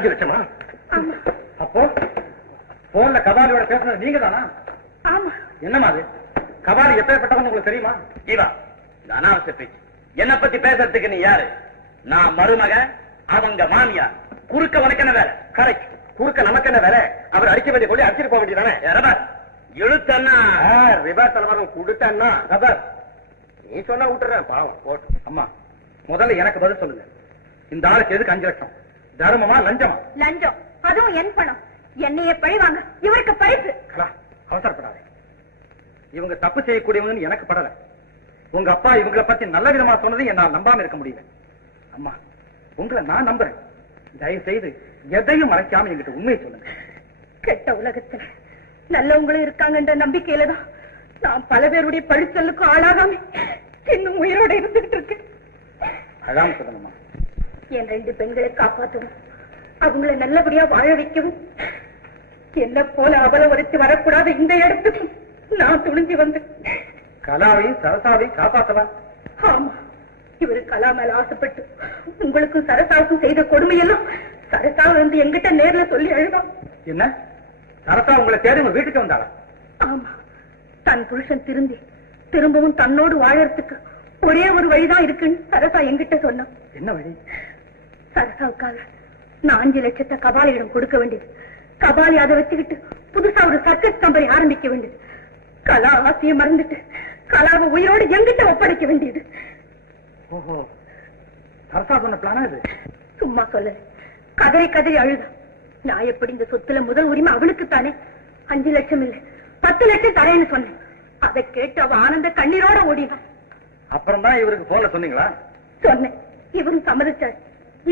5 லட்சமா? அப்போ போன்ல கபாலியோட பேசுனது நீங்க தானா? ஆமா. என்னமா அது? கபாலி எப்பேற்பட்டவன் உங்களுக்கு தெரியுமா? ஜீவா, இந்த அனாவசிய பேச்சு. என்ன பத்தி பேசுறதுக்கு நீ யாரு? நான் மருமக, அவங்க மாமியார். குறுக்க உனக்கு என்ன வேலை? கரெக்ட். குறுக்க நமக்கு என்ன வேலை? அவர் அடிக்க வேண்டிய கொள்ளி அடிச்சிட்டு போக வேண்டியதானே? இழுத்தன்னா ரிவர்ஸ் தலைவரம் கொடுத்தா ரபர். நீ சொன்னா விட்டுறேன், பாவம் போட்டு. அம்மா, முதல்ல எனக்கு பதில் சொல்லுங்க. இந்த ஆளுக்கு எதுக்கு 5 லட்சம்? தர்மமா லஞ்சமா? லஞ்சம். அதுவும் என் பணம். என்னையே பழிவாங்க. இவருக்கு பரிசு. அவசரப்படாத. இவங்க தப்பு செய்யக்கூடியவங்கன்னு எனக்கு படல. உங்க அப்பா இவங்களை பத்தி நல்ல விதமா சொன்னது என்னால் நம்பாம இருக்க முடியல. அம்மா, உங்களை நான் நம்புறேன். தயவு செய்து எதையும் மறைக்காம என்கிட்ட உண்மையை சொல்லுங்க. கெட்ட உலகத்துல நல்லவங்களும் இருக்காங்கன்ற நம்பிக்கையில தான் நான் பல பேருடைய பழிச்சொல்லுக்கும் ஆளாகாம இன்னும் உயிரோட இருந்துகிட்டு இருக்கேன். அதான் சொல்லணுமா? என் 2 பெண்களை காப்பாற்றணும், அவங்களை நல்லபடியா வாழ வைக்கவும், என்ன போல அபலவரித்து வரக்கூடாத இந்த இடத்துக்கு நான் துணிஞ்சு வந்து கலாவையும் சரசாவையும் காப்பாற்றலாம். ஆமா, இவரு கலா மேல ஆசைப்பட்டு உங்களுக்கும் சரசாவுக்கும் செய்த கொடுமையெல்லாம் சரசாவை வந்து எங்கிட்ட நேர்ல சொல்லி அழுதான். என்ன, சரசா உங்களை தேடி உங்க வீட்டுக்கு வந்தாளா? ஆமா, தன் புருஷன் திரும்பவும் தன்னோடு வாழறதுக்கு ஒரே ஒரு வழிதான் இருக்குன்னு சரசா எங்கிட்ட சொன்னான். என்ன வழி? சரசாவுக்காக நான் 5 லட்சத்தை கபாலியிடம் கொடுக்க வேண்டியது. கபாலி அதை வச்சுக்கிட்டு புதுசா ஒரு சர்க்கஸ் கம்பெனி ஆரம்பிக்க வேண்டியது. கலா ஆசையை மறந்துட்டு கலாவை உயிரோடு எங்கிட்ட ஒப்படைக்க வேண்டியது. ஓஹோ, சரசா சொன்ன பிளானா இது? சும்மா சொல்லல, கதறி கதறி அழுத. நான் எப்படி இந்த சொத்துல முதல் உரிமை அவளுக்கு தானே. 5 லட்சம் இல்ல 10 லட்சம் தரேன்னு சொன்னேன். அதை கேட்டு அவ ஆனந்த கண்ணீரோட ஓடினான். அப்புறம் தான் இவருக்கு போன்ல சொன்னீங்களா? சொன்னேன். இவரும் சம்மதிச்சார்.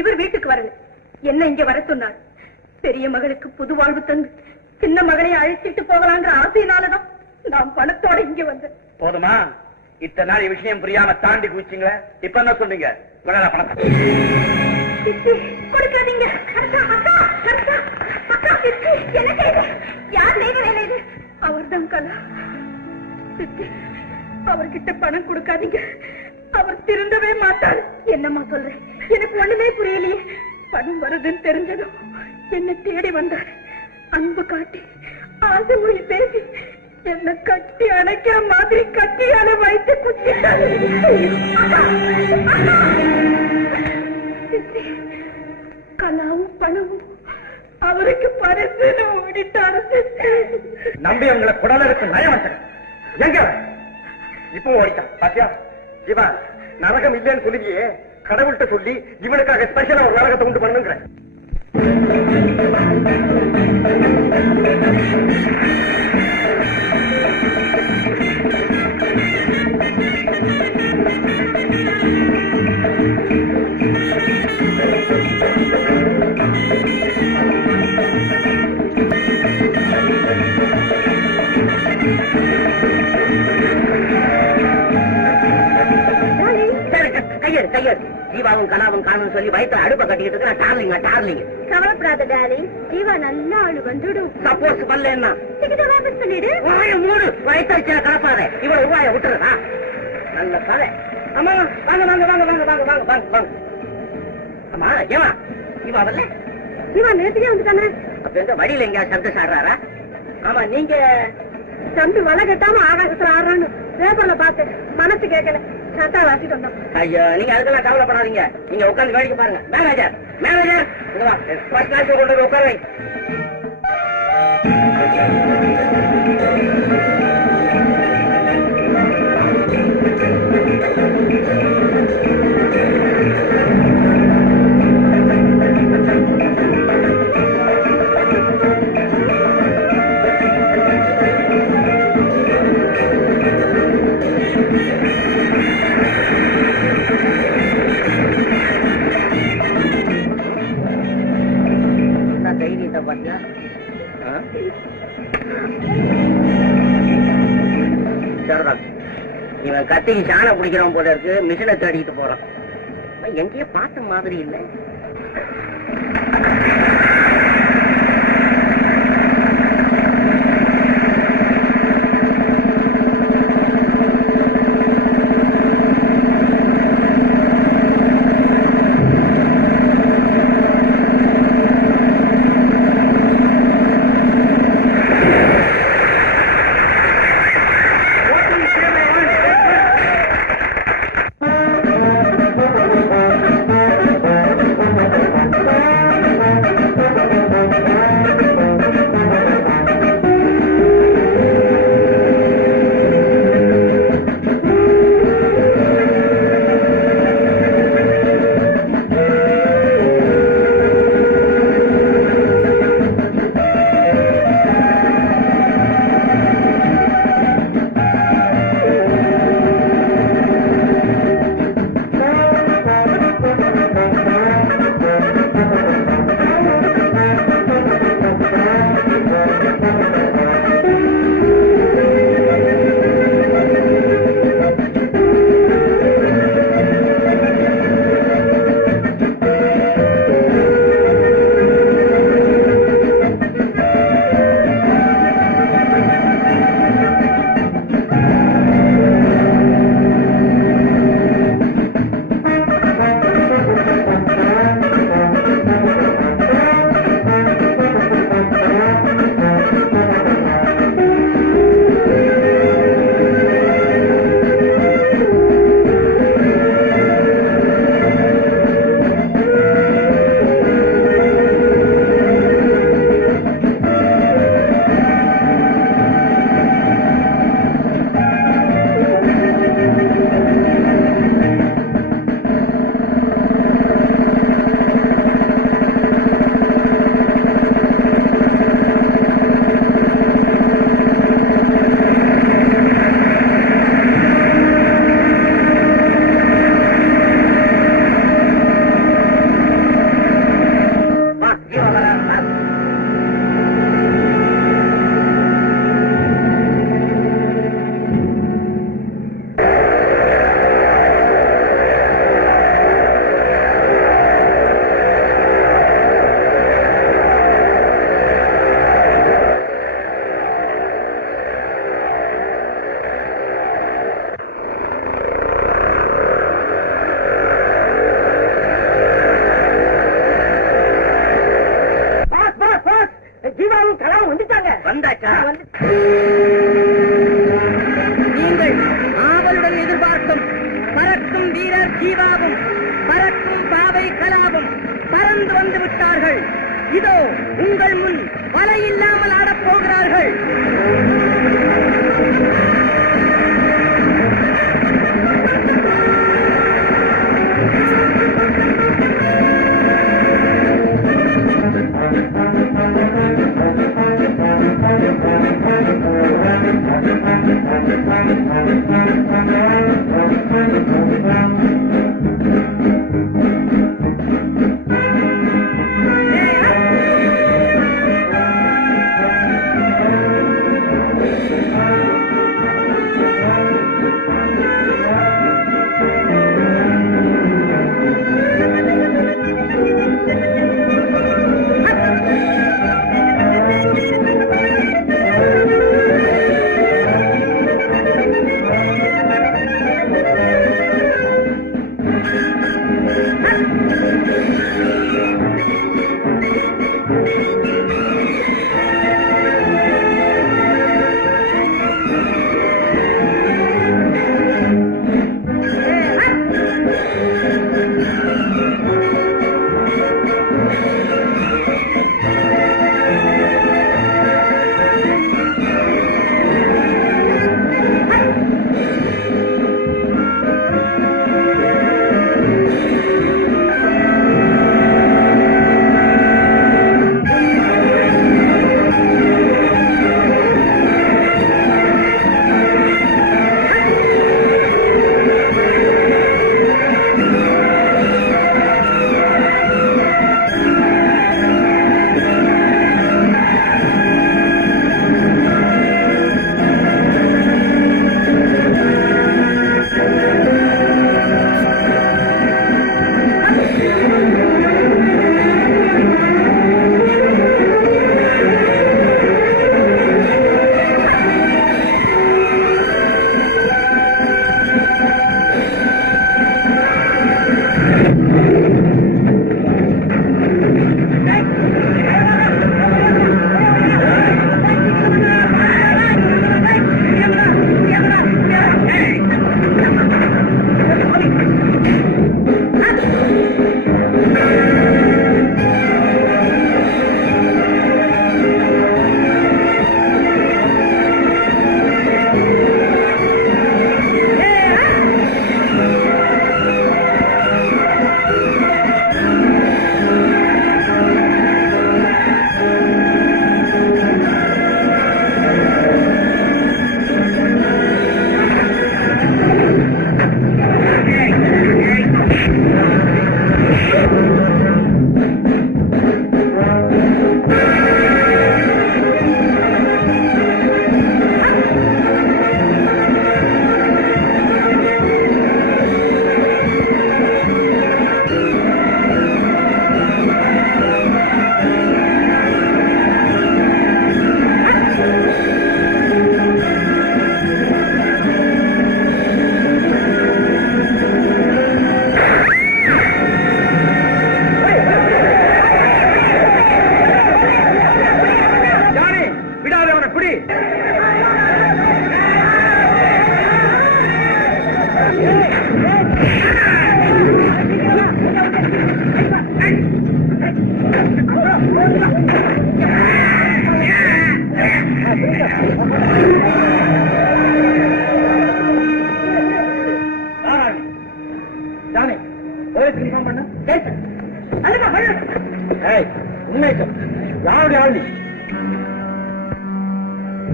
இவர் வீட்டுக்கு வரல, என்ன இங்க வர சொன்னார். பெரிய மகளுக்கு புது வாழ்வு தந்து சின்ன மகளை அழைச்சிட்டு போகலாங்கிற ஆசையினாலதான் நான் பணத்தோட இங்க வந்தேன். போதுமா? இத்தனை நாள் விஷயம் புரியாம தாண்டி குதிச்சீங்களே, இப்ப என்ன சொல்றீங்க? பணம் கொடுக்காதீங்க. என்ன செய்து? யார் செய்த வேலை இது? அவர்தான் கலா. அவர்கிட்ட பணம் கொடுக்காதீங்க, அவர் திருந்தவே மாட்டார். என்னம்மா சொல்றேன், எனக்கு ஒண்ணுமே புரியலையே. பணம் வருதுன்னு தெரிஞ்சதும் என்ன தேடி வந்தார். அன்பு காட்டி ஆசை மொழி பேசி என்ன கட்டி அணைக்கிற மாதிரி கட்டியால வைத்து குத்திட்டார். கலாவும் பணமும் அவருக்கு பரிசு ஓடிட்டாரு. நம்பி உங்களை குடலுக்கு நயம் வச்சேன். எங்க இப்போ ஓடிட்டான் பாத்தியா? இவன் நரகம் இல்லைன்னு சொல்லியே, கடவுள்கிட்ட சொல்லி இவனுக்காக ஸ்பெஷலா ஒரு நரகத்தை உண்டு பண்ணுங்கிறேன். கையெடு ஜீவாவும் கலாவும் காணும் சொல்லி வயிற்று அடுப்ப கட்டிக்கிட்டு இருக்கிற டார்லிங்க. கவலைப்படாத டாலி, ஜீவா நல்ல ஆளு வந்துடும். சப்போஸ் வரலன்னா வாபஸ் பண்ணிடு. மூடு வயிற்று கலப்பாத. இவன் ரூபாய விட்டுறதா? நல்ல கதை. அம்மா வாங்க வாங்க வாங்க வாங்க வாங்க வாங்க வாங்க வாங்க. அம்மா ஏமா ஜீவா வரல? ஜீவா நேற்றுக்கே வந்துட்டானே. அப்ப எங்க வழியில எங்கேயாவது சர்க்கஸ் ஆடுறாரா? ஆமா, நீங்க தம்பி வலை கட்டாம ஆகாசத்துல ஆடுறான்னு பேப்பர்ல பார்த்தேன், மனசு கேட்கல. சட்டா வாசிட்டு வந்தோம். ஐயோ, நீங்க அதுக்கெல்லாம் கவலைப்படாதீங்க. நீங்க உட்காந்து வேடிக்கை பாருங்க. மேனேஜர் இங்க வா, ஃபர்ஸ்ட் கிளாஸ் கொண்டு போய் உட்கார வை. இவன் கத்திக்கு சாண பிடிக்கிறவன் போல இருக்கு. மிஷினை தேடிட்டு போறான். எங்கேயோ பார்த்த மாதிரி இல்லை. ஜீவாவும் பறக்கும் பாவை கலாவும் பறந்து வந்து விட்டார்கள். இதோ உங்கள் முன் வலை இல்லாமல் ஆடப் போகிறார்கள்.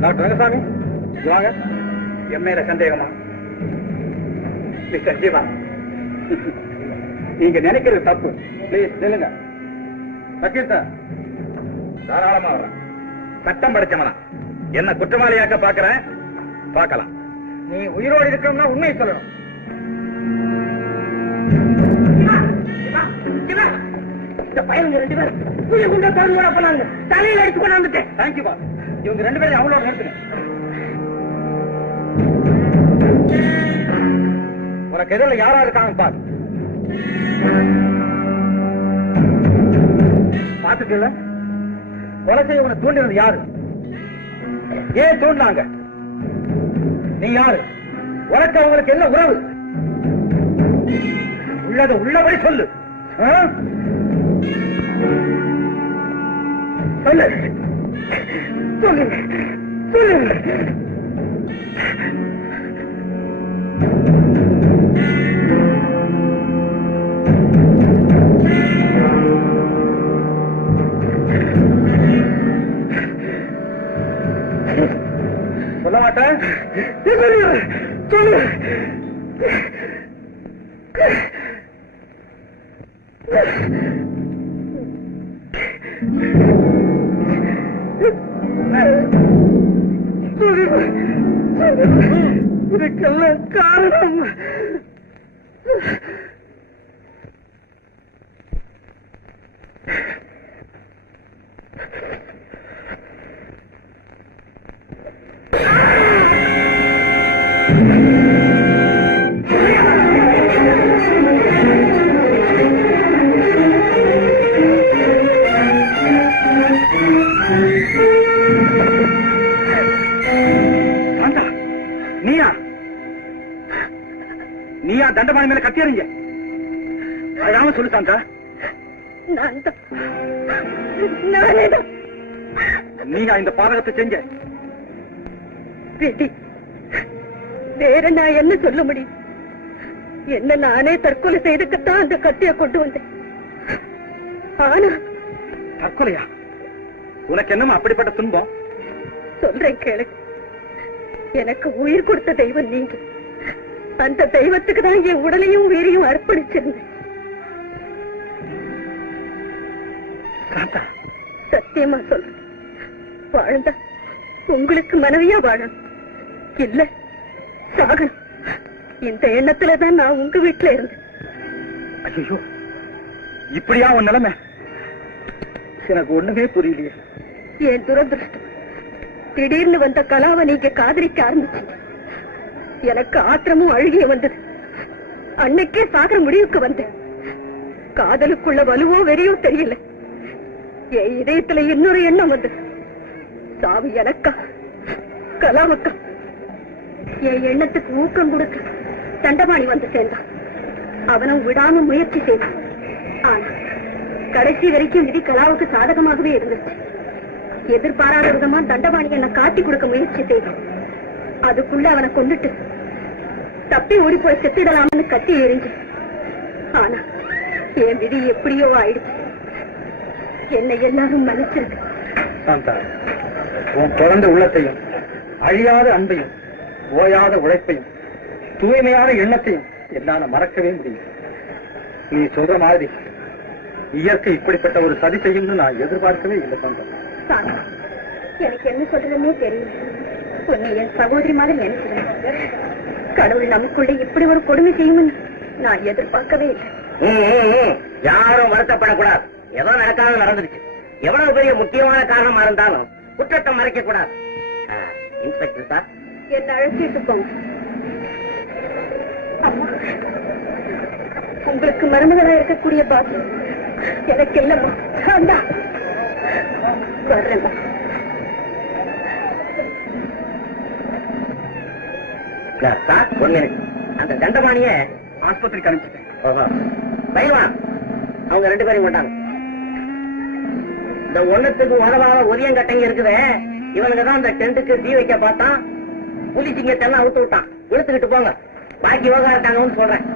டாக்டர் ரங்கசாமி வாங்க. என் மேல சந்தேகமா? மிஸ்டர் ஜீவா, நீங்க நினைக்கிறது தப்பு. பிளீஸ் நில்லுங்க. வக்கீல் சார், தாராளமா வர்றேன். சட்டம் படிச்சவனா என்ன குற்றவாளியாக்க பாக்குறேன், பார்க்கலாம். நீ உயிரோடு இருக்கணும்னா உண்மையை சொல்லணும். இந்த பையனுங்க 2 பேரும் புதிய குண்டா தோல்வியோட போனாங்க. தலையில எடுத்து கொண்டாந்துட்டேன். Thank you boss. இவங்க 2 பேரும் அவங்களோட நிறுத்துங்க. உனக்கு எதிரில் யாரா இருக்காங்க பாரு. பாத்துக்கல, கொலை செய்ய உன தூண்டினது யாரு? ஏன் தூண்டினாங்க? நீ யாரு? உனக்கு அவங்களுக்கு என்ன உறவு? உள்ளத உள்ளபடி சொல்லு. சொல்லு சொல்லு சொல்லு. சொல்ல மாட்டேன். சொல்லு. இதுக்கெல்லாம் காரணம் நீயா தண்டபாணி மேல கட்டியறிஞ்ச? அதாம சொல்லு சாந்தா. நீயா இந்த பாதகத்தை செஞ்ச? வேற நான் என்ன சொல்ல முடியும்? என்ன நானே தற்கொலை செய்துக்கத்தான் அந்த கத்திய கொண்டு வந்தேன். ஆனா தற்கொலையா? உனக்கு என்னமா அப்படிப்பட்ட துன்பம்? சொல்றேன் கேளு. எனக்கு உயிர் கொடுத்த தெய்வம் நீங்க. அந்த தெய்வத்துக்கு தான் என் உடலையும் உயிரையும் அர்ப்பணிச்சிருந்தேன். சத்தியமா சொல்ற, வாழ்ந்தா உங்களுக்கு மனைவியா வாழணும், இல்ல சாகணும். இந்த எண்ணத்துலதான் நான் உங்க வீட்டுல இருந்தேன். ஐயோ, இப்படியா உன் நிலைமை? எனக்கு ஒண்ணுமே புரியலையே. என் துரதிருஷ்டம், திடீர்னு வந்த கலாவை நீங்க காதலிக்க ஆரம்பிச்சீங்க. எனக்கு ஆத்திரமும் அழுகிய வந்தது. அன்னைக்கே சாகர முடிவுக்கு வந்தேன். காதலுக்குள்ள வலுவோ வெறியோ தெரியல. என் இதயத்துல இன்னொரு எண்ணம் வந்தது. சாவி எனக்கா கலாவுக்கா? என் எண்ணத்துக்கு ஊக்கம் கொடுக்க தண்டபாணி வந்து சேர்ந்தான். அவனும் விடாம முயற்சி செய்தான். ஆனா கடைசி வரைக்கும் விதி கலாவுக்கு சாதகமாகவே இருந்துச்சு. எதிர்பாராத விதமா தண்டபாணி என்ன காட்டி கொடுக்க முயற்சி செய்தான். அதுக்குள்ள அவனை கொண்டுட்டு தப்பி ஓடி போய் செத்திடலாம்னு கத்தி எறிஞ்சு. ஆனா என் விதி எப்படியோ ஆயிடுச்சு. என்னை எல்லாரும் மன்னிச்சிருக்கு. சாந்தா, உன் பிறந்த உள்ளத்தையும் அழியாத அன்பையும் ஓயாத உழைப்பையும் தூய்மையான எண்ணத்தையும் என்னால மறக்கவே முடியும். நீ சொல்ற மாதிரி இயற்கை இப்படிப்பட்ட ஒரு சதி செய்யும்னு நான் எதிர்பார்க்கவே இல்லை. சாந்தா, எனக்கு என்ன சொல்றதுன்னே தெரியல. உன்னை என் சகோதரி மாதிரி நினைக்கிறேன். கடவுள் நமக்குள்ள இப்படி ஒரு கொடுமை செய்யும்னு நான் எதிர்பார்க்கவே இல்லை. யாரும் வருத்தப்படக்கூடாது. ஏதோ நடக்காத நடந்துருச்சு. எவ்வளவு பெரிய முக்கியமான காரணமா இருந்தாலும் குற்றத்தை மறைக்க கூடாது. இன்ஸ்பெக்டர் சார், என்ன அழைச்சிட்டு போங்க. அம்மா, உங்களுக்கு மருமகளா இருக்கக்கூடிய பாக்கியம் எனக்கு இல்லம்மா. வர்றேன். சார், ஒண்ணு அந்த தண்டபாணிய ஆஸ்பத்திரிக்கு அனுப்பிச்சிட்டேன். பயில்வான், அவங்க 2 பேரையும் கொண்டாங்க. இந்த ஒண்ணுத்துக்கு உதவாத ஒரியங்கட்டைங்க இருக்குதே, இவனுக்குதான் இந்த டென்ட்டுக்கு தீ வைக்க பார்த்தான். புலி சிங்கத்தெல்லாம் அவுத்து விட்டான். இழுத்துக்கிட்டு போங்க, பாக்கி யோகா இருக்காங்கன்னு சொல்றேன்.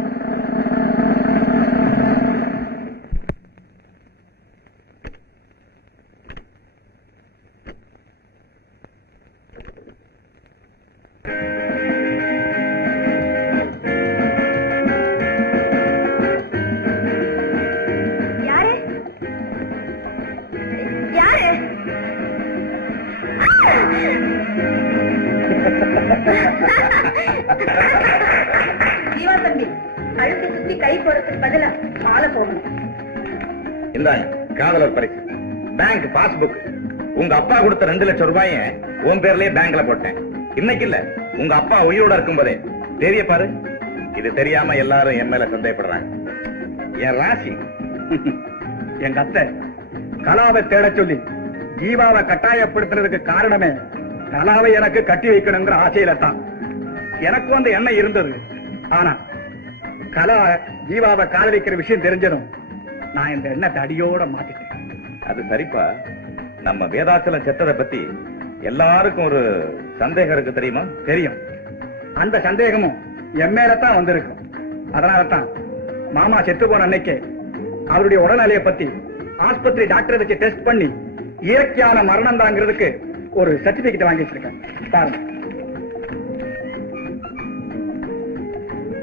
ஜீவாதம்பி, கழுத்து சுத்தி கை போறதுக்கு பதிலா மாலை போகணும். இந்தாங்க காதலர் பரிசு, பேங்க் பாஸ்புக். உங்க அப்பா கொடுத்த 2 லட்சம் ரூபாய உன் பேர்லயே பேங்க்ல போட்டேன். இன்னைக்கு இல்ல, உங்க அப்பா உயிரோட இருக்கும் போதே. தெரிய பாரு, இது தெரியாம எல்லாரும் என் மேல சந்தேகப்படுறாங்க. என் ராசி. எங்க அத்தை கலாவை தேட சொல்லி ஜீவாவை கட்டாயப்படுத்துறதுக்கு காரணமே கலாவை எனக்கு கட்டி வைக்கணுங்கிற ஆசையில தான். எனக்கு வந்து எண்ணம் இருந்தது. ஆனா கலா ஜீவாவை காதலிக்கிற விஷயம் தெரிஞ்சதும் நான் இந்த எண்ணத்தை அடியோட மாத்திட்டேன். அது சரிப்பா. நம்ம வேதாச்சலம் செத்ததை பத்தி எல்லாருக்கும் ஒரு சந்தேகம் இருக்கு, தெரியுமா? தெரியும். அந்த சந்தேகமும் என் மேலத்தான் வந்திருக்கும். அதனாலதான் மாமா செத்து போன அன்னைக்கு அவருடைய உடல்நிலையை பத்தி ஆஸ்பத்திரி டாக்டரை வச்சு டெஸ்ட் பண்ணி இயற்கையான மரணம் தாங்கிறதுக்கு ஒரு சர்டிபிகேட் வாங்கி வச்சிருக்கேன். பாருங்க.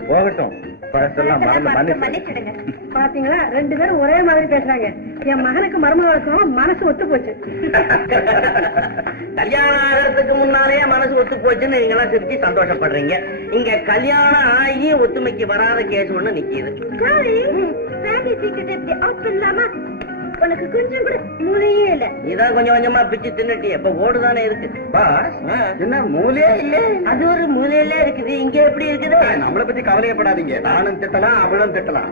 போகட்டும், பழசெல்லாம் மன்னிச்சிடுங்க. பாத்தீங்களா, 2 பேரும் ஒரே மாதிரி பேசுறாங்க. என் மகனுக்கு மருமகளுக்கும் மனசு ஒத்து போச்சு. கல்யாணம் ஆகிறதுக்கு முன்னாலே மனசு ஒத்து போச்சுன்னு நீங்க எல்லாம் சிரிச்சு சந்தோஷப்படுறீங்க. இங்க கல்யாணம் ஆகி ஒத்துமைக்கு வராத கேஸ் ஒண்ணு நிக்கிது. உனக்கு கொஞ்சம் கூட மூளையே இல்ல. இதான் கொஞ்சம் கொஞ்சமா பிச்சு தின்னுட்டு இப்ப ஓடுதானே இருக்கு. என்ன மூலையே இல்ல? அது ஒரு மூலையில இருக்குது, இங்க எப்படி இருக்குது? நம்மளை பத்தி கவலையப்படாதீங்க. நானும் திட்டலாம், அவளும் திட்டலாம்.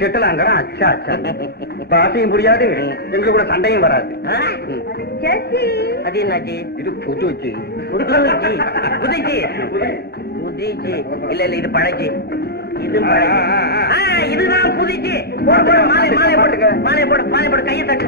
திட்டலாங்கிற அச்சா அச்சா. பாத்தையும் முடியாது, எங்க கூட சண்டையும் வராது. அது என்னாச்சு? இது புதுச்சு. புதுச்சி புதுச்சி புதுச்சி இல்ல இல்ல, இது பழச்சி. இது இதுதான் புதுச்சி. போடு போடு, மாலை மாலை போட்டுக்க, மாலை போடு, மாலை போடு, கையை தட்டு.